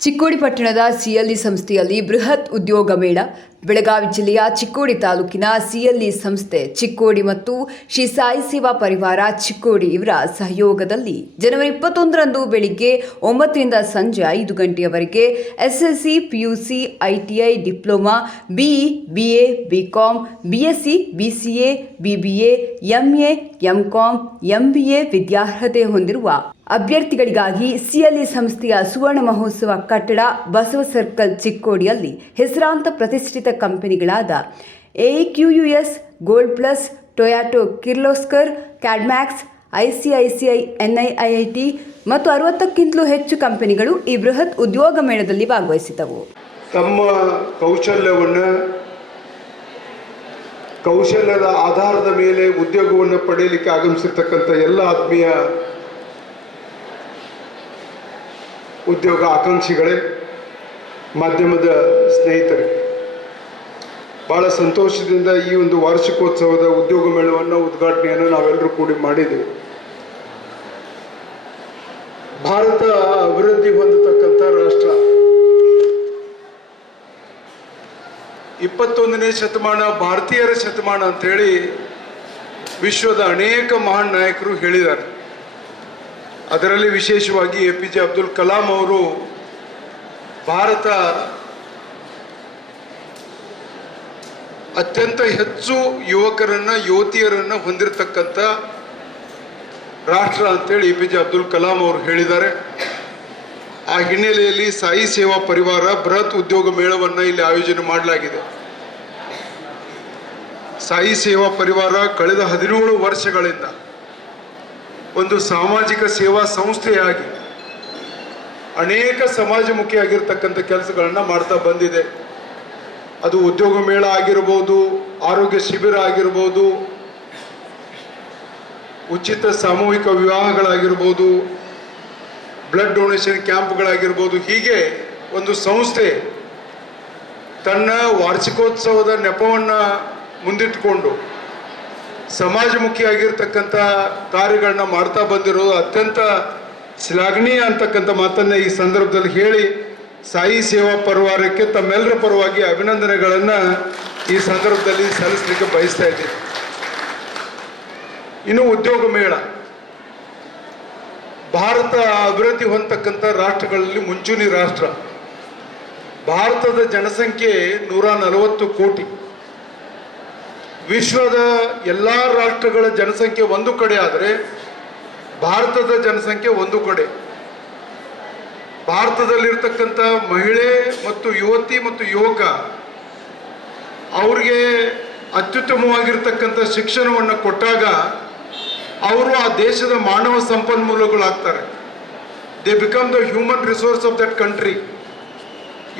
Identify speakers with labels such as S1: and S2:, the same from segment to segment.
S1: ಚಿಕ್ಕೋಡಿ ಪಟ್ಟಣದ ಸಿಎಲ್ಇ ಸಂಸ್ಥೆಯಲ್ಲಿ ಬೃಹತ್ ಉದ್ಯೋಗ ಮೇಳ ಬೆಳಗಾವಿ ಜಿಲ್ಲೆಯ ಚಿಕ್ಕೋಡಿ ತಾಲೂಕಿನ ಸಿಎಲ್ಇ ಸಂಸ್ಥೆ ಚಿಕ್ಕೋಡಿ ಮತ್ತು ಶ್ರೀ ಸಾಯಿ ಸೇವಾ ಪರಿವಾರ ಚಿಕ್ಕೋಡಿ ಇವರ ಸಹಯೋಗದಲ್ಲಿ ಜನವರಿ ಇಪ್ಪತ್ತೊಂದರಂದು ಬೆಳಿಗ್ಗೆ ಒಂಬತ್ತರಿಂದ ಸಂಜೆ ಐದು ಗಂಟೆಯವರೆಗೆ SSC, PUC, ITI, diploma BE BA, BCom, BSc, BCA, BBA, MA, MCom, MBA ವಿದ್ಯಾರ್ಹತೆ ಹೊಂದಿರುವ ಅಭ್ಯರ್ಥಿಗಳಿಗಾಗಿ ಸಿಎಲ್ಇ ಸಂಸ್ಥೆಯ ಸುವರ್ಣ ಮಹೋತ್ಸವ ಕಟ್ಟಡ ಬಸವ ಸರ್ಕಲ್ ಚಿಕ್ಕೋಡಿಯಲ್ಲಿ ಹೆಸರಾಂತ ಪ್ರತಿಷ್ಠಿತ ಕಂಪನಿಗಳಾದ ಎಕ್ಯುಯುಎಸ್ gold plus, Toyota, Kirloskar, Cadmax ICICI NIIT ಮತ್ತು ಅರವತ್ತಕ್ಕಿಂತಲೂ ಹೆಚ್ಚು ಕಂಪನಿಗಳು ಈ ಬೃಹತ್ ಉದ್ಯೋಗ ಮೇಳದಲ್ಲಿ ಭಾಗವಹಿಸಿದವು
S2: ತಮ್ಮ ಕೌಶಲ್ಯವನ್ನು, ಕೌಶಲ್ಯದ ಆಧಾರದ ಮೇಲೆ ಉದ್ಯೋಗವನ್ನು ಪಡೆಯಲಿಕ್ಕೆ ಆಗಮಿಸಿರ್ತಕ್ಕಂಥ ಎಲ್ಲ ಆತ್ಮೀಯ ಉದ್ಯೋಗ ಆಕಾಂಕ್ಷಿಗಳೇ, ಮಾಧ್ಯಮದ ಸ್ನೇಹಿತರೆ. ಭಾಳ ಸಂತೋಷದಿಂದ ಈ ಒಂದು ವಾರ್ಷಿಕೋತ್ಸವದ ಉದ್ಯೋಗ ಮೇಳವನ್ನು ಉದ್ಘಾಟನೆಯನ್ನು ನಾವೆಲ್ಲರೂ ಕೂಡಿ ಮಾಡಿದ್ದೇವೆ ಭಾರತ ಅಭಿವೃದ್ಧಿ ಹೊಂದತಕ್ಕಂಥ ರಾಷ್ಟ್ರ. ಇಪ್ಪತ್ತೊಂದನೇ ಶತಮಾನ, ಭಾರತೀಯರ ಶತಮಾನ ಅಂತೇಳಿ ವಿಶ್ವದ ಅನೇಕ ಮಹಾನ್ ನಾಯಕರು ಹೇಳಿದ್ದಾರೆ. ಅದರಲ್ಲಿ ವಿಶೇಷವಾಗಿ A P J Abdul Kalam ಅವರು ಭಾರತ ಅತ್ಯಂತ ಹೆಚ್ಚು ಯುವಕರನ್ನ, ಯುವತಿಯರನ್ನು ಹೊಂದಿರತಕ್ಕಂಥ ರಾಷ್ಟ್ರ ಅಂತೇಳಿ A P J Abdul Kalam ಅವರು ಹೇಳಿದ್ದಾರೆ. ಆ ಹಿನ್ನೆಲೆಯಲ್ಲಿ ಸಾಯಿ ಸೇವಾ ಪರಿವಾರ ಬೃಹತ್ ಉದ್ಯೋಗ ಮೇಳವನ್ನು ಇಲ್ಲಿ ಆಯೋಜನೆ ಮಾಡಲಾಗಿದೆ. ಸಾಯಿ ಸೇವಾ ಪರಿವಾರ ಕಳೆದ ಹದಿನೇಳು ವರ್ಷಗಳಿಂದ ಒಂದು ಸಾಮಾಜಿಕ ಸೇವಾ ಸಂಸ್ಥೆಯಾಗಿ ಅನೇಕ ಸಮಾಜಮುಖಿಯಾಗಿರ್ತಕ್ಕಂಥ ಕೆಲಸಗಳನ್ನು ಮಾಡ್ತಾ ಬಂದಿದೆ. ಅದು ಉದ್ಯೋಗ ಮೇಳ ಆಗಿರ್ಬೋದು, ಆರೋಗ್ಯ ಶಿಬಿರ ಆಗಿರ್ಬೋದು, ಉಚಿತ ಸಾಮೂಹಿಕ ವಿವಾಹಗಳಾಗಿರ್ಬೋದು ಬ್ಲಡ್ ಡೊನೇಷನ್ ಕ್ಯಾಂಪ್ಗಳಾಗಿರ್ಬೋದು, ಹೀಗೆ ಒಂದು ಸಂಸ್ಥೆ ತನ್ನ ವಾರ್ಷಿಕೋತ್ಸವದ ನೆಪವನ್ನು ಮುಂದಿಟ್ಟುಕೊಂಡು ಸಮಾಜಮುಖಿಯಾಗಿರ್ತಕ್ಕಂಥ ಕಾರ್ಯಗಳನ್ನ ಮಾಡ್ತಾ ಬಂದಿರೋದು ಅತ್ಯಂತ ಶ್ಲಾಘನೀಯ ಅಂತಕ್ಕಂಥ ಮಾತನ್ನ ಈ ಸಂದರ್ಭದಲ್ಲಿ ಹೇಳಿ ಸಾಯಿ ಸೇವಾ ಪರಿವಾರಕ್ಕೆ ತಮ್ಮೆಲ್ಲರ ಪರವಾಗಿ ಅಭಿನಂದನೆಗಳನ್ನು ಈ ಸಂದರ್ಭದಲ್ಲಿ ಸಲ್ಲಿಸಲಿಕ್ಕೆ ಬಯಸ್ತಾ ಇದ್ದೀನಿ. ಇನ್ನು ಉದ್ಯೋಗ ಮೇಳ. ಭಾರತ ಅಭಿವೃದ್ಧಿ ಹೊಂದತಕ್ಕಂಥ ರಾಷ್ಟ್ರಗಳಲ್ಲಿ ಮುಂಚೂಣಿ ರಾಷ್ಟ್ರ. ಭಾರತದ ಜನಸಂಖ್ಯೆ ನೂರ ನಲವತ್ತು ಕೋಟಿ. ವಿಶ್ವದ ಎಲ್ಲ ರಾಷ್ಟ್ರಗಳ ಜನಸಂಖ್ಯೆ ಒಂದು ಕಡೆ ಆದರೆ ಭಾರತದ ಜನಸಂಖ್ಯೆ ಒಂದು ಕಡೆ. ಭಾರತದಲ್ಲಿರ್ತಕ್ಕಂಥ ಮಹಿಳೆ ಮತ್ತು ಯುವತಿ ಮತ್ತು ಯುವಕ, ಅವ್ರಿಗೆ ಅತ್ಯುತ್ತಮವಾಗಿರ್ತಕ್ಕಂಥ ಶಿಕ್ಷಣವನ್ನು ಕೊಟ್ಟಾಗ ಅವರು ಆ ದೇಶದ ಮಾನವ ಸಂಪನ್ಮೂಲಗಳಾಗ್ತಾರೆ. They become the human resource of that country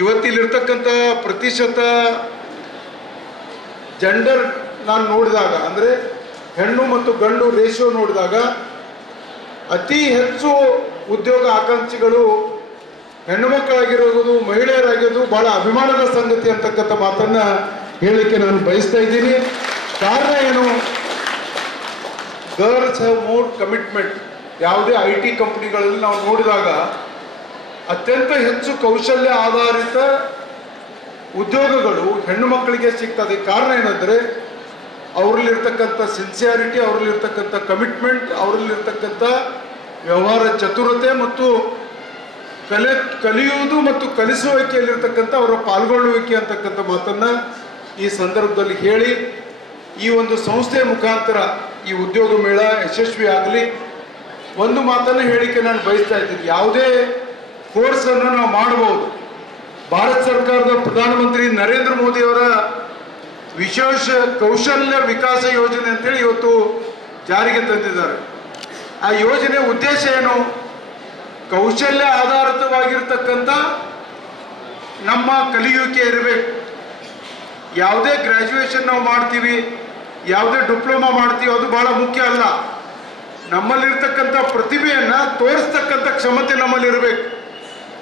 S2: ಇವತ್ತಿಲಿರ್ತಕ್ಕಂಥ ಪ್ರತಿಶತ ಜೆಂಡರ್ ನಾನು ನೋಡಿದಾಗ, ಅಂದರೆ ಹೆಣ್ಣು ಮತ್ತು ಗಂಡು ರೇಷಿಯೋ ನೋಡಿದಾಗ ಅತಿ ಹೆಚ್ಚು ಉದ್ಯೋಗ ಆಕಾಂಕ್ಷಿಗಳು ಹೆಣ್ಣು ಮಕ್ಕಳಾಗಿರೋದು ಮಹಿಳೆಯರಾಗಿರೋದು ಬಹಳ ಅಭಿಮಾನದ ಸಂಗತಿ ಅಂತಕ್ಕಂಥ ಮಾತನ್ನ ಹೇಳಲಿಕ್ಕೆ ನಾನು ಬಯಸ್ತಾ ಇದ್ದೀನಿ. ಕಾರಣ ಏನು? ಗರ್ಲ್ಸ್ ಹ್ಯಾವ್ ಮೋರ್ ಕಮಿಟ್ಮೆಂಟ್ ಯಾವುದೇ ಐ ಟಿ ಕಂಪ್ನಿಗಳಲ್ಲಿ ನಾವು ನೋಡಿದಾಗ ಅತ್ಯಂತ ಹೆಚ್ಚು ಕೌಶಲ್ಯ ಆಧಾರಿತ ಉದ್ಯೋಗಗಳು ಹೆಣ್ಣು ಮಕ್ಕಳಿಗೆ ಸಿಗ್ತದೆ. ಕಾರಣ ಏನಂದರೆ ಅವರಲ್ಲಿರ್ತಕ್ಕಂಥ ಸಿನ್ಸಿಯಾರಿಟಿ ಅವರಲ್ಲಿರ್ತಕ್ಕಂಥ ಕಮಿಟ್ಮೆಂಟ್ ಅವರಲ್ಲಿರ್ತಕ್ಕಂಥ ವ್ಯವಹಾರ ಚತುರತೆ ಮತ್ತು ಕಲೆ ಕಲಿಯುವುದು ಮತ್ತು ಕಲಿಸುವಿಕೆಯಲ್ಲಿರ್ತಕ್ಕಂಥ ಅವರ ಪಾಲ್ಗೊಳ್ಳುವಿಕೆ ಅಂತಕ್ಕಂಥ ಮಾತನ್ನು ಈ ಸಂದರ್ಭದಲ್ಲಿ ಹೇಳಿ, ಈ ಒಂದು ಸಂಸ್ಥೆಯ ಮುಖಾಂತರ ಈ ಉದ್ಯೋಗ ಮೇಳ ಯಶಸ್ವಿ ಆಗಲಿ. ಒಂದು ಮಾತನ್ನು ಹೇಳಿಕೆ ನಾನು ಬಯಸ್ತಾ ಇದ್ದೀನಿ. ಯಾವುದೇ ಕೋರ್ಸನ್ನು ನಾವು ಮಾಡಬಹುದು. ಭಾರತ ಸರ್ಕಾರದ ಪ್ರಧಾನಮಂತ್ರಿ ನರೇಂದ್ರ ಮೋದಿ ಅವರ ವಿಶೇಷ ಕೌಶಲ್ಯ ವಿಕಾಸ ಯೋಜನೆ ಅಂತೇಳಿ ಇವತ್ತು ಜಾರಿಗೆ ತಂದಿದ್ದಾರೆ. ಆ ಯೋಜನೆ ಉದ್ದೇಶ ಏನು? ಕೌಶಲ್ಯ ಆಧಾರಿತವಾಗಿರ್ತಕ್ಕಂಥ ನಮ್ಮ ಕಲಿಯುವಿಕೆ ಇರಬೇಕು. ಯಾವುದೇ ಗ್ರ್ಯಾಜುಯೇಷನ್ ನಾವು ಮಾಡ್ತೀವಿ, ಯಾವುದೇ ಡಿಪ್ಲೊಮಾ ಮಾಡ್ತೀವಿ, ಅದು ಬಹಳ ಮುಖ್ಯ ಅಲ್ಲ. ನಮ್ಮಲ್ಲಿರ್ತಕ್ಕಂಥ ಪ್ರತಿಭೆಯನ್ನು ತೋರಿಸ್ತಕ್ಕಂಥ ಕ್ಷಮತೆ ನಮ್ಮಲ್ಲಿ ಇರಬೇಕು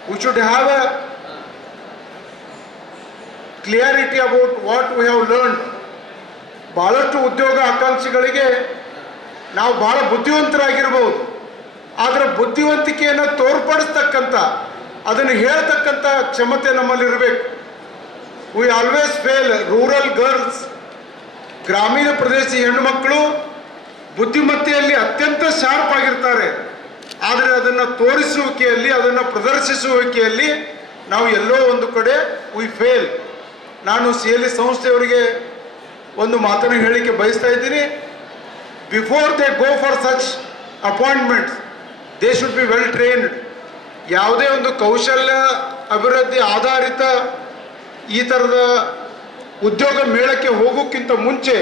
S2: we should have a clarity about what we have learn ಭಾಳಷ್ಟು ಉದ್ಯೋಗ ಆಕಾಂಕ್ಷಿಗಳಿಗೆ ನಾವು ಭಾಳ ಬುದ್ಧಿವಂತರಾಗಿರ್ಬೋದು. ಆದರೆ ಬುದ್ಧಿವಂತಿಕೆಯನ್ನು ತೋರ್ಪಡಿಸ್ತಕ್ಕಂಥ, ಅದನ್ನು ಹೇಳ್ತಕ್ಕಂಥ ಕ್ಷಮತೆ ನಮ್ಮಲ್ಲಿರಬೇಕು we always fail rural girls ಗ್ರಾಮೀಣ ಪ್ರದೇಶ ಹೆಣ್ಣುಮಕ್ಕಳು ಬುದ್ಧಿಮತ್ತೆಯಲ್ಲಿ ಅತ್ಯಂತ ಶಾರ್ಪ್ ಆಗಿರ್ತಾರೆ. ಆದರೆ ಅದನ್ನು ತೋರಿಸುವಿಕೆಯಲ್ಲಿ, ಅದನ್ನು ಪ್ರದರ್ಶಿಸುವಿಕೆಯಲ್ಲಿ ನಾವು ಎಲ್ಲೋ ಒಂದು ಕಡೆ ವಿ ಫೇಲ್ ನಾನು ಸಿ ಎಲ್ ಇ ಸಂಸ್ಥೆಯವರಿಗೆ ಒಂದು ಮಾತನ್ನು ಹೇಳಿಕೆ ಬಯಸ್ತಾ ಇದ್ದೀನಿ. Before they go for such appointments they should be well trained ಯಾವುದೇ ಒಂದು ಕೌಶಲ್ಯ ಅಭಿವೃದ್ಧಿ ಆಧಾರಿತ ಈ ಥರದ ಉದ್ಯೋಗ ಮೇಳಕ್ಕೆ ಹೋಗೋಕ್ಕಿಂತ ಮುಂಚೆ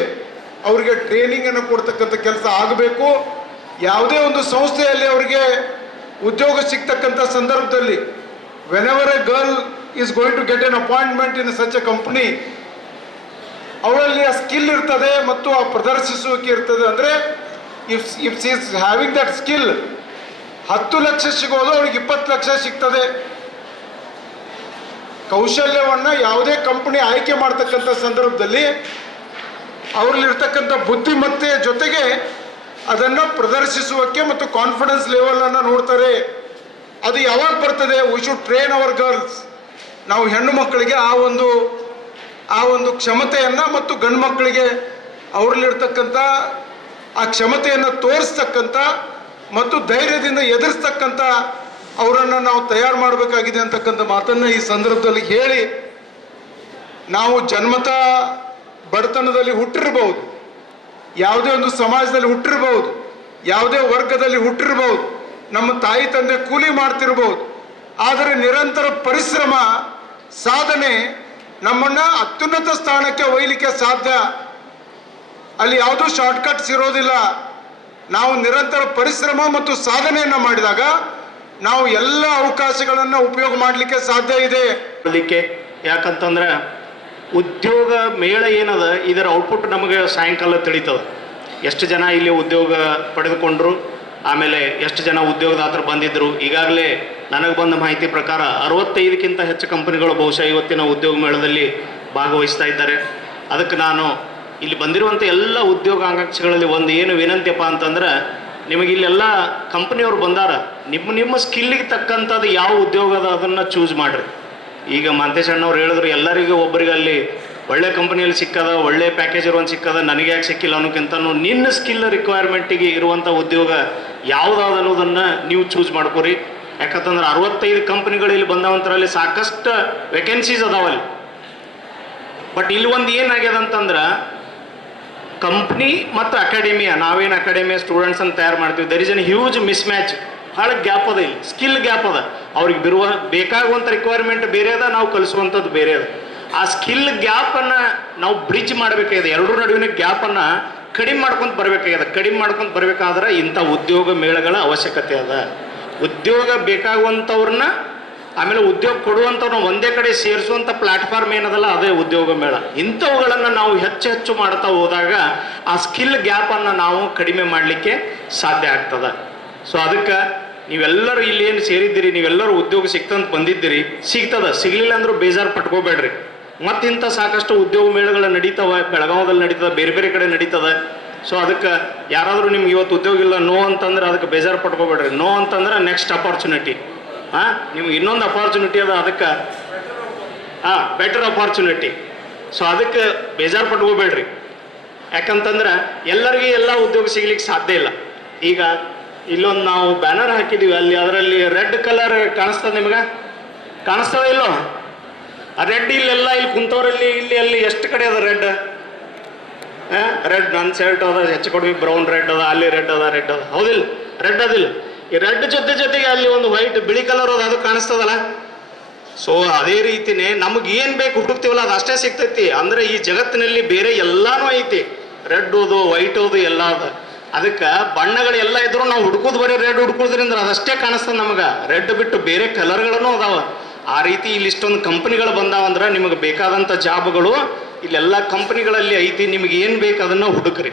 S2: ಅವರಿಗೆ ಟ್ರೈನಿಂಗನ್ನು ಕೊಡ್ತಕ್ಕಂಥ ಕೆಲಸ ಆಗಬೇಕು. ಯಾವುದೇ ಒಂದು ಸಂಸ್ಥೆಯಲ್ಲಿ ಅವರಿಗೆ ಉದ್ಯೋಗ ಸಿಗ್ತಕ್ಕಂಥ ಸಂದರ್ಭದಲ್ಲಿ whenever a girl is going to get an appointment in such a company ಅವಳಲ್ಲಿ ಆ ಸ್ಕಿಲ್ ಇರ್ತದೆ ಮತ್ತು ಆ ಪ್ರದರ್ಶಿಸುವಿಕೆ ಇರ್ತದೆ. ಅಂದರೆ if if she is having that skill ಹತ್ತು ಲಕ್ಷ ಸಿಗೋದು ಅವ್ರಿಗೆ ಇಪ್ಪತ್ತು ಲಕ್ಷ ಸಿಗ್ತದೆ. ಕೌಶಲ್ಯವನ್ನು ಯಾವುದೇ ಕಂಪನಿ ಆಯ್ಕೆ ಮಾಡ್ತಕ್ಕಂಥ ಸಂದರ್ಭದಲ್ಲಿ ಅವರಲ್ಲಿರ್ತಕ್ಕಂಥ ಬುದ್ಧಿಮತ್ತೆಯ ಜೊತೆಗೆ ಅದನ್ನು ಪ್ರದರ್ಶಿಸುವಕ್ಕೆ ಮತ್ತು ಕಾನ್ಫಿಡೆನ್ಸ್ ಲೆವೆಲನ್ನು ನೋಡ್ತಾರೆ. ಅದು ಯಾವಾಗ ಬರ್ತದೆ? We should train our girls ನಾವು ಹೆಣ್ಣು ಮಕ್ಕಳಿಗೆ ಆ ಒಂದು ಆ ಒಂದು ಕ್ಷಮತೆಯನ್ನು ಮತ್ತು ಗಂಡು ಮಕ್ಕಳಿಗೆ ಅವರಲ್ಲಿರ್ತಕ್ಕಂಥ ಆ ಕ್ಷಮತೆಯನ್ನು ತೋರಿಸ್ತಕ್ಕಂಥ ಮತ್ತು ಧೈರ್ಯದಿಂದ ಎದುರಿಸ್ತಕ್ಕಂಥ ಅವರನ್ನು ನಾವು ತಯಾರು ಮಾಡಬೇಕಾಗಿದೆ ಅಂತಕ್ಕಂಥ ಮಾತನ್ನು ಈ ಸಂದರ್ಭದಲ್ಲಿ ಹೇಳಿ ನಾವು ಜನ್ಮತ ಬಡತನದಲ್ಲಿ ಹುಟ್ಟಿರ್ಬೋದು ಯಾವುದೇ ಒಂದು ಸಮಾಜದಲ್ಲಿ ಹುಟ್ಟಿರ್ಬೋದು ಯಾವುದೇ ವರ್ಗದಲ್ಲಿ ಹುಟ್ಟಿರ್ಬೋದು ನಮ್ಮ ತಾಯಿ ತಂದೆ ಕೂಲಿ ಮಾಡ್ತಿರ್ಬೋದು ಆದರೆ ನಿರಂತರ ಪರಿಶ್ರಮ, ಸಾಧನೆ ನಮ್ಮನ್ನು ಅತ್ಯುನ್ನತ ಸ್ಥಾನಕ್ಕೆ ಒಯ್ಯಲಿಕ್ಕೆ ಸಾಧ್ಯ. ಅಲ್ಲಿ ಯಾವುದೂ ಶಾರ್ಟ್ಕಟ್ಸ್ ಇರೋದಿಲ್ಲ. ನಾವು ನಿರಂತರ ಪರಿಶ್ರಮ ಮತ್ತು ಸಾಧನೆಯನ್ನು ಮಾಡಿದಾಗ ನಾವು ಎಲ್ಲ ಅವಕಾಶಗಳನ್ನು ಉಪಯೋಗ ಮಾಡಲಿಕ್ಕೆ ಸಾಧ್ಯ ಇದೆ.
S3: ಅದಕ್ಕೆ ಯಾಕಂತಂದ್ರೆ ಉದ್ಯೋಗ ಮೇಳ ಏನದ, ಇದರ ಔಟ್ಪುಟ್ ನಮಗೆ ಸಾಯಂಕಾಲ ತಿಳಿತದ. ಎಷ್ಟು ಜನ ಇಲ್ಲಿ ಉದ್ಯೋಗ ಪಡೆದುಕೊಂಡ್ರು, ಆಮೇಲೆ ಎಷ್ಟು ಜನ ಉದ್ಯೋಗದಾತರು ಬಂದಿದ್ದರು ಈಗಾಗಲೇ ನನಗೆ ಬಂದ ಮಾಹಿತಿ ಪ್ರಕಾರ ಅರವತ್ತೈದಕ್ಕಿಂತ ಹೆಚ್ಚು ಕಂಪನಿಗಳು ಬಹುಶಃ ಇವತ್ತಿನ ಉದ್ಯೋಗ ಮೇಳದಲ್ಲಿ ಭಾಗವಹಿಸ್ತಾ ಇದ್ದಾರೆ. ಅದಕ್ಕೆ ನಾನು ಇಲ್ಲಿ ಬಂದಿರುವಂಥ ಎಲ್ಲ ಉದ್ಯೋಗಾಕಾಂಕ್ಷೆಗಳಲ್ಲಿ ಒಂದು ಏನು ವಿನಂತಿಯಪ್ಪ ಅಂತಂದ್ರೆ ನಿಮಗೆ ಇಲ್ಲೆಲ್ಲ ಕಂಪ್ನಿಯವ್ರು ಬಂದಾರ. ನಿಮ್ಮ ನಿಮ್ಮ ಸ್ಕಿಲ್ಲಿಗೆ ತಕ್ಕಂಥದ್ದು ಯಾವ ಉದ್ಯೋಗ ಅದ ಅದನ್ನು ಚೂಸ್ ಮಾಡಿರಿ. ಈಗ ಮಂತೇಶ್ ಅಣ್ಣವ್ರು ಹೇಳಿದ್ರು, ಎಲ್ಲರಿಗೂ ಒಬ್ಬರಿಗೆ ಅಲ್ಲಿ ಒಳ್ಳೆ ಕಂಪ್ನಿಯಲ್ಲಿ ಸಿಕ್ಕದ, ಒಳ್ಳೆ ಪ್ಯಾಕೇಜ್ ಇರುವಂತ ಸಿಕ್ಕದ, ನನಗೆ ಯಾಕೆ ಸಿಕ್ಕಿಲ್ಲ ಅನ್ನೋಕ್ಕಿಂತನೂ ನಿನ್ನ ಸ್ಕಿಲ್ ರಿಕ್ವೈರ್ಮೆಂಟಿಗೆ ಇರುವಂಥ ಉದ್ಯೋಗ ಯಾವುದಾದ ಅನ್ನೋದನ್ನು ನೀವು ಚೂಸ್ ಮಾಡ್ಕೋರಿ. ಯಾಕಂತಂದ್ರೆ ಅರವತ್ತೈದು ಕಂಪ್ನಿಗಳು ಇಲ್ಲಿ ಬಂದವಂತರಲ್ಲಿ ಸಾಕಷ್ಟು ವೇಕೆನ್ಸೀಸ್ ಅದಾವಲ್ಲಿ. ಬಟ್ ಇಲ್ಲಿ ಒಂದು ಏನಾಗ್ಯದ ಅಂತಂದ್ರೆ ಕಂಪ್ನಿ ಮತ್ತು ಅಕಾಡೆಮಿಯ ನಾವೇನು ಅಕಾಡೆಮಿಯ ಸ್ಟೂಡೆಂಟ್ಸ್ ಅಂತ ತಯಾರು ಮಾಡ್ತೀವಿ. There is an huge mismatch ಭಾಳ ಗ್ಯಾಪ್ ಅದ ಇಲ್ಲಿ. ಸ್ಕಿಲ್ ಗ್ಯಾಪ್ ಅದ. ಅವ್ರಿಗೆ ಬಿರುವ ಬೇಕಾಗುವಂಥ ರಿಕ್ವೈರ್ಮೆಂಟ್ ಬೇರೆ ಅದ, ನಾವು ಕಲಿಸುವಂಥದ್ದು ಬೇರೆ ಅದ. ಆ ಸ್ಕಿಲ್ ಗ್ಯಾಪನ್ನು ನಾವು ಬ್ರಿಡ್ಜ್ ಮಾಡಬೇಕಾಗಿದೆ. ಎರಡರ ನಡುವಿನ ಗ್ಯಾಪನ್ನು ಕಡಿಮೆ ಮಾಡ್ಕೊಂತ ಬರಬೇಕಾಗಿದೆ. ಕಡಿಮೆ ಮಾಡ್ಕೊಂತ ಬರಬೇಕಾದ್ರೆ ಇಂಥ ಉದ್ಯೋಗ ಮೇಳಗಳ ಅವಶ್ಯಕತೆ ಅದ. ಉದ್ಯೋಗ ಬೇಕಾಗುವಂಥವ್ರನ್ನ ಆಮೇಲೆ ಉದ್ಯೋಗ ಕೊಡುವಂಥವ್ರನ್ನ ಒಂದೇ ಕಡೆ ಸೇರಿಸುವಂಥ ಪ್ಲಾಟ್ಫಾರ್ಮ್ ಏನದಲ್ಲ, ಅದೇ ಉದ್ಯೋಗ ಮೇಳ. ಇಂಥವುಗಳನ್ನು ನಾವು ಹೆಚ್ಚು ಹೆಚ್ಚು ಮಾಡ್ತಾ ಹೋದಾಗ ಆ ಸ್ಕಿಲ್ ಗ್ಯಾಪನ್ನು ನಾವು ಕಡಿಮೆ ಮಾಡಲಿಕ್ಕೆ ಸಾಧ್ಯ ಆಗ್ತದೆ. ಸೊ ಅದಕ್ಕೆ ನೀವೆಲ್ಲರೂ ಇಲ್ಲಿ ಏನು ಸೇರಿದ್ದೀರಿ, ನೀವೆಲ್ಲರೂ ಉದ್ಯೋಗ ಸಿಕ್ತಂತ ಬಂದಿದ್ದೀರಿ, ಸಿಗ್ತದ. ಸಿಗಲಿಲ್ಲ ಅಂದ್ರೂ ಬೇಜಾರು ಪಟ್ಕೋಬೇಡ್ರಿ. ಮತ್ತಿಂಥ ಸಾಕಷ್ಟು ಉದ್ಯೋಗ ಮೇಳಗಳು ನಡೀತಾವ, ಬೆಳಗಾವದಲ್ಲಿ ನಡೀತದ, ಬೇರೆ ಬೇರೆ ಕಡೆ ನಡೀತದೆ. ಸೊ ಅದಕ್ಕೆ ಯಾರಾದರೂ ನಿಮ್ಗೆ ಇವತ್ತು ಉದ್ಯೋಗ ಇಲ್ಲ, ನೋ ಅಂತಂದ್ರೆ ಅದಕ್ಕೆ ಬೇಜಾರು ಪಟ್ಕೋಬೇಡ್ರಿ. ನೋ ಅಂತಂದ್ರೆ ನೆಕ್ಸ್ಟ್ ಅಪಾರ್ಚುನಿಟಿ ಹಾಂ ನಿಮ್ಗೆ ಇನ್ನೊಂದು ಅಪಾರ್ಚುನಿಟಿ ಅದ, ಅದಕ್ಕೆ. ಹಾಂ ಬೆಟರ್ ಅಪಾರ್ಚುನಿಟಿ ಸೊ ಅದಕ್ಕೆ ಬೇಜಾರು ಪಟ್ಕೋಬೇಡ್ರಿ. ಯಾಕಂತಂದ್ರೆ ಎಲ್ಲರಿಗೂ ಎಲ್ಲ ಉದ್ಯೋಗ ಸಿಗ್ಲಿಕ್ಕೆ ಸಾಧ್ಯ ಇಲ್ಲ. ಈಗ ಇಲ್ಲೊಂದು ನಾವು ಬ್ಯಾನರ್ ಹಾಕಿದೀವಿ, ಅಲ್ಲಿ ಅದರಲ್ಲಿ ರೆಡ್ ಕಲರ್ ಕಾಣಿಸ್ತದೆ ನಿಮ್ಗೆ? ಕಾಣಿಸ್ತದ ಇಲ್ಲೋ? ಆ ರೆಡ್ ಇಲ್ಲೆಲ್ಲ ಇಲ್ಲಿ ಕುಂತವರಲ್ಲಿ, ಇಲ್ಲಿ ಅಲ್ಲಿ ಎಷ್ಟು ಕಡೆ ಅದ ರೆಡ್ ರೆಡ್ ನನ್ನ ಶರ್ಟ್ ಅದ, ಹೆಚ್ಚು ಕೊಡ್ವಿ ಬ್ರೌನ್ ರೆಡ್ ಅದ, ಅಲ್ಲಿ ರೆಡ್ ಅದ ರೆಡ್ ಅದ. ಹೌದಿಲ್ಲ? ರೆಡ್ ಅದಿಲ್ಲ. ಈ ರೆಡ್ ಜೊತೆ ಜೊತೆಗೆ ಅಲ್ಲಿ ಒಂದು ವೈಟ್ ಬಿಳಿ ಕಲರ್ ಅದು ಅದು ಕಾಣಿಸ್ತದಲ್ಲ? ಸೊ ಅದೇ ರೀತಿನೇ ನಮ್ಗೆ ಏನು ಬೇಕು ಹುಡುಕ್ತೀವಲ್ಲ ಅದು ಅಷ್ಟೇ ಸಿಗ್ತೈತಿ. ಅಂದ್ರೆ ಈ ಜಗತ್ತಿನಲ್ಲಿ ಬೇರೆ ಎಲ್ಲಾನು ಐತಿ. ರೆಡ್ ಓದು ವೈಟ್ ಓದು ಎಲ್ಲ ಅದ ಅದಕ್ಕೆ ಬಣ್ಣಗಳು ಎಲ್ಲ ಇದ್ರು ನಾವು ಹುಡುಕೋದು ಬರೀ ರೆಡ್ ಹುಡುಕೋದ್ರಿಂದ ಅದಷ್ಟೇ ಕಾಣಿಸ್ತದೆ ನಮಗೆ. ರೆಡ್ ಬಿಟ್ಟು ಬೇರೆ ಕಲರ್ಗಳನ್ನು ಅದಾವ. ಆ ರೀತಿ ಇಲ್ಲಿ ಇಷ್ಟೊಂದು ಕಂಪನಿಗಳು ಬಂದಾವಂದ್ರೆ ನಿಮಗೆ ಬೇಕಾದಂಥ ಜಾಬ್ಗಳು ಇಲ್ಲೆಲ್ಲ ಕಂಪನಿಗಳಲ್ಲಿ ಐತಿ. ನಿಮಗೆ ಏನು ಬೇಕು ಅದನ್ನು ಹುಡುಕ್ರಿ.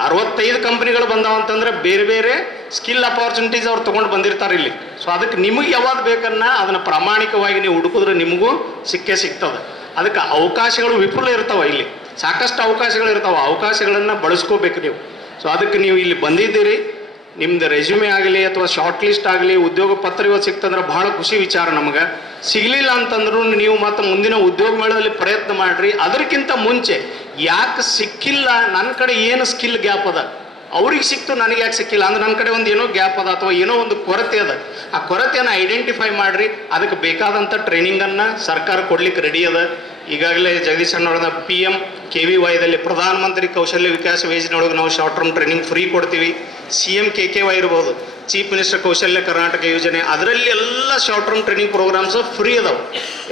S3: ಅರವತ್ತೈದು ಕಂಪ್ನಿಗಳು ಬಂದಾವ ಅಂತಂದ್ರೆ ಬೇರೆ ಬೇರೆ ಸ್ಕಿಲ್ ಅಪಾರ್ಚುನಿಟೀಸ್ ಅವ್ರು ತೊಗೊಂಡು ಬಂದಿರ್ತಾರೆ ಇಲ್ಲಿ. ಸೊ ಅದಕ್ಕೆ ನಿಮಗೆ ಯಾವ್ದು ಬೇಕನ್ನ ಅದನ್ನು ಪ್ರಾಮಾಣಿಕವಾಗಿ ನೀವು ಹುಡುಕಿದ್ರೆ ನಿಮಗೂ ಸಿಕ್ಕೇ ಸಿಗ್ತದೆ. ಅದಕ್ಕೆ ಅವಕಾಶಗಳು ವಿಪುಲ ಇರ್ತಾವ ಇಲ್ಲಿ. ಸಾಕಷ್ಟು ಅವಕಾಶಗಳು ಇರ್ತಾವ. ಅವಕಾಶಗಳನ್ನ ಬಳಸ್ಕೋಬೇಕು ನೀವು. ಸೊ ಅದಕ್ಕೆ ನೀವು ಇಲ್ಲಿ ಬಂದಿದ್ದೀರಿ. ನಿಮ್ದು ರೆಸ್ಯೂಮೆ ಆಗಲಿ ಅಥವಾ ಶಾರ್ಟ್ ಲಿಸ್ಟ್ ಆಗಲಿ, ಉದ್ಯೋಗ ಪತ್ರ ಇವತ್ತು ಸಿಕ್ತಂದ್ರೆ ಭಾಳ ಖುಷಿ ವಿಚಾರ ನಮಗೆ. ಸಿಗಲಿಲ್ಲ ಅಂತಂದ್ರೂ ನೀವು ಮತ್ತೆ ಮುಂದಿನ ಉದ್ಯೋಗ ಮೇಳದಲ್ಲಿ ಪ್ರಯತ್ನ ಮಾಡ್ರಿ. ಅದಕ್ಕಿಂತ ಮುಂಚೆ ಯಾಕೆ ಸಿಕ್ಕಿಲ್ಲ? ನನ್ನ ಕಡೆ ಏನು ಸ್ಕಿಲ್ ಗ್ಯಾಪ್ ಅದ? ಅವ್ರಿಗೆ ಸಿಕ್ತು, ನನಗೆ ಯಾಕೆ ಸಿಕ್ಕಿಲ್ಲ? ಅಂದ್ರೆ ನನ್ನ ಕಡೆ ಒಂದು ಏನೋ ಗ್ಯಾಪ್ ಅದ ಅಥವಾ ಏನೋ ಒಂದು ಕೊರತೆ ಅದ. ಆ ಕೊರತೆಯನ್ನು ಐಡೆಂಟಿಫೈ ಮಾಡ್ರಿ. ಅದಕ್ಕೆ ಬೇಕಾದಂಥ ಟ್ರೈನಿಂಗನ್ನು ಸರ್ಕಾರ ಕೊಡ್ಲಿಕ್ಕೆ ರೆಡಿ ಅದ. ಈಗಾಗಲೇ ಜಗದೀಶ್ ಅಣ್ಣವ್ರದ ಪಿ ಎಂ ಕೆ ವಿ ವೈದಲ್ಲಿ ಪ್ರಧಾನಮಂತ್ರಿ ಕೌಶಲ್ಯ ವಿಕಾಸ ಯೋಜನೆ ಒಳಗೆ ನಾವು ಶಾರ್ಟ್ ಟರ್ಮ್ ಟ್ರೈನಿಂಗ್ ಫ್ರೀ ಕೊಡ್ತೀವಿ. C M K K Y ಇರ್ಬೋದು ಚೀಫ್ ಮಿನಿಸ್ಟರ್ ಕೌಶಲ್ಯ ಕರ್ನಾಟಕ ಯೋಜನೆ, ಅದರಲ್ಲಿ ಎಲ್ಲ short term training programmes free ಅದಾವೆ.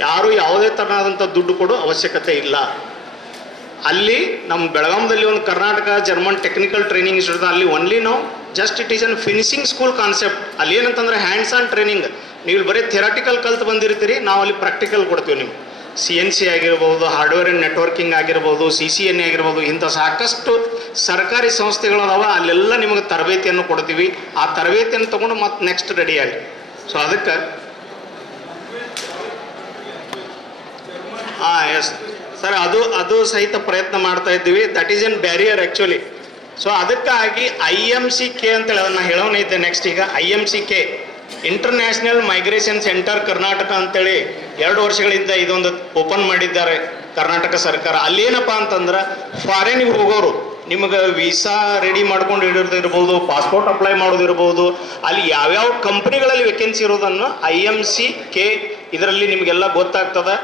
S3: ಯಾರು ಯಾವುದೇ ಥರನಾದಂಥ ದುಡ್ಡು ಕೊಡೋ ಅವಶ್ಯಕತೆ ಇಲ್ಲ. ಅಲ್ಲಿ ನಮ್ಮ ಬೆಳಗಾಂದಲ್ಲಿ ಒಂದು Karnataka German technical training institute ಅಲ್ಲಿ ಒನ್ಲಿ ನಾವು just it is an finishing school concept ಅಲ್ಲಿ ಏನಂತಂದ್ರೆ ಹ್ಯಾಂಡ್ಸ್ ಆನ್ ಟ್ರೈನಿಂಗ್ ನೀವು ಬರೀ ಥೆರಾಟಿಕಲ್ ಕಲ್ತು ಬಂದಿರ್ತೀರಿ ನಾವು ಅಲ್ಲಿ ಪ್ರಾಕ್ಟಿಕಲ್ ಕೊಡ್ತೀವಿ ನೀವು ಸಿ ಎನ್ ಸಿ ಆಗಿರ್ಬೋದು ಹಾರ್ಡ್ವೇರ್ ಆ್ಯಂಡ್ ನೆಟ್ವರ್ಕಿಂಗ್ ಆಗಿರ್ಬೋದು ಸಿ ಸಿ ಎನ್ ಆಗಿರ್ಬೋದು, ಇಂಥ ಸಾಕಷ್ಟು ಸರ್ಕಾರಿ ಸಂಸ್ಥೆಗಳದಾವ ಅಲ್ಲೆಲ್ಲ ನಿಮಗೆ ತರಬೇತಿಯನ್ನು ಕೊಡ್ತೀವಿ. ಆ ತರಬೇತಿಯನ್ನು ತೊಗೊಂಡು ಮತ್ತೆ ನೆಕ್ಸ್ಟ್ ರೆಡಿ ಆಗಿ ಸೊ ಅದಕ್ಕೆ ಹಾಂ ಎಸ್ ಸರ್ ಅದು ಅದು ಸಹಿತ ಪ್ರಯತ್ನ ಮಾಡ್ತಾ ಇದ್ದೀವಿ. That is an barrier actually so ಅದಕ್ಕಾಗಿ ಐ ಎಂ ಸಿ ಕೆ ಅಂತೇಳಿ ಅದನ್ನು ಹೇಳೋನೈತೆ ನೆಕ್ಸ್ಟ್ ಈಗ. I M C K international migration centre Karnataka ಅಂತೇಳಿ ಎರಡು ವರ್ಷಗಳಿಂದ ಇದೊಂದು ಓಪನ್ ಮಾಡಿದ್ದಾರೆ ಕರ್ನಾಟಕ ಸರ್ಕಾರ. ಅಲ್ಲೇನಪ್ಪ ಅಂತಂದ್ರೆ ಫಾರಿನ್ಗೆ ಹೋಗೋರು, ನಿಮಗೆ ವೀಸಾ ರೆಡಿ ಮಾಡ್ಕೊಂಡು ಇಡೋದಿರ್ಬೋದು ಪಾಸ್ಪೋರ್ಟ್ ಅಪ್ಲೈ ಮಾಡೋದಿರ್ಬೋದು, ಅಲ್ಲಿ ಯಾವ್ಯಾವ ಕಂಪ್ನಿಗಳಲ್ಲಿ ವೇಕೆನ್ಸಿ ಇರೋದನ್ನು ಐ ಎಂ ಸಿ ಕೆ ಇದರಲ್ಲಿ ನಿಮಗೆಲ್ಲ ಗೊತ್ತಾಗ್ತದೆ.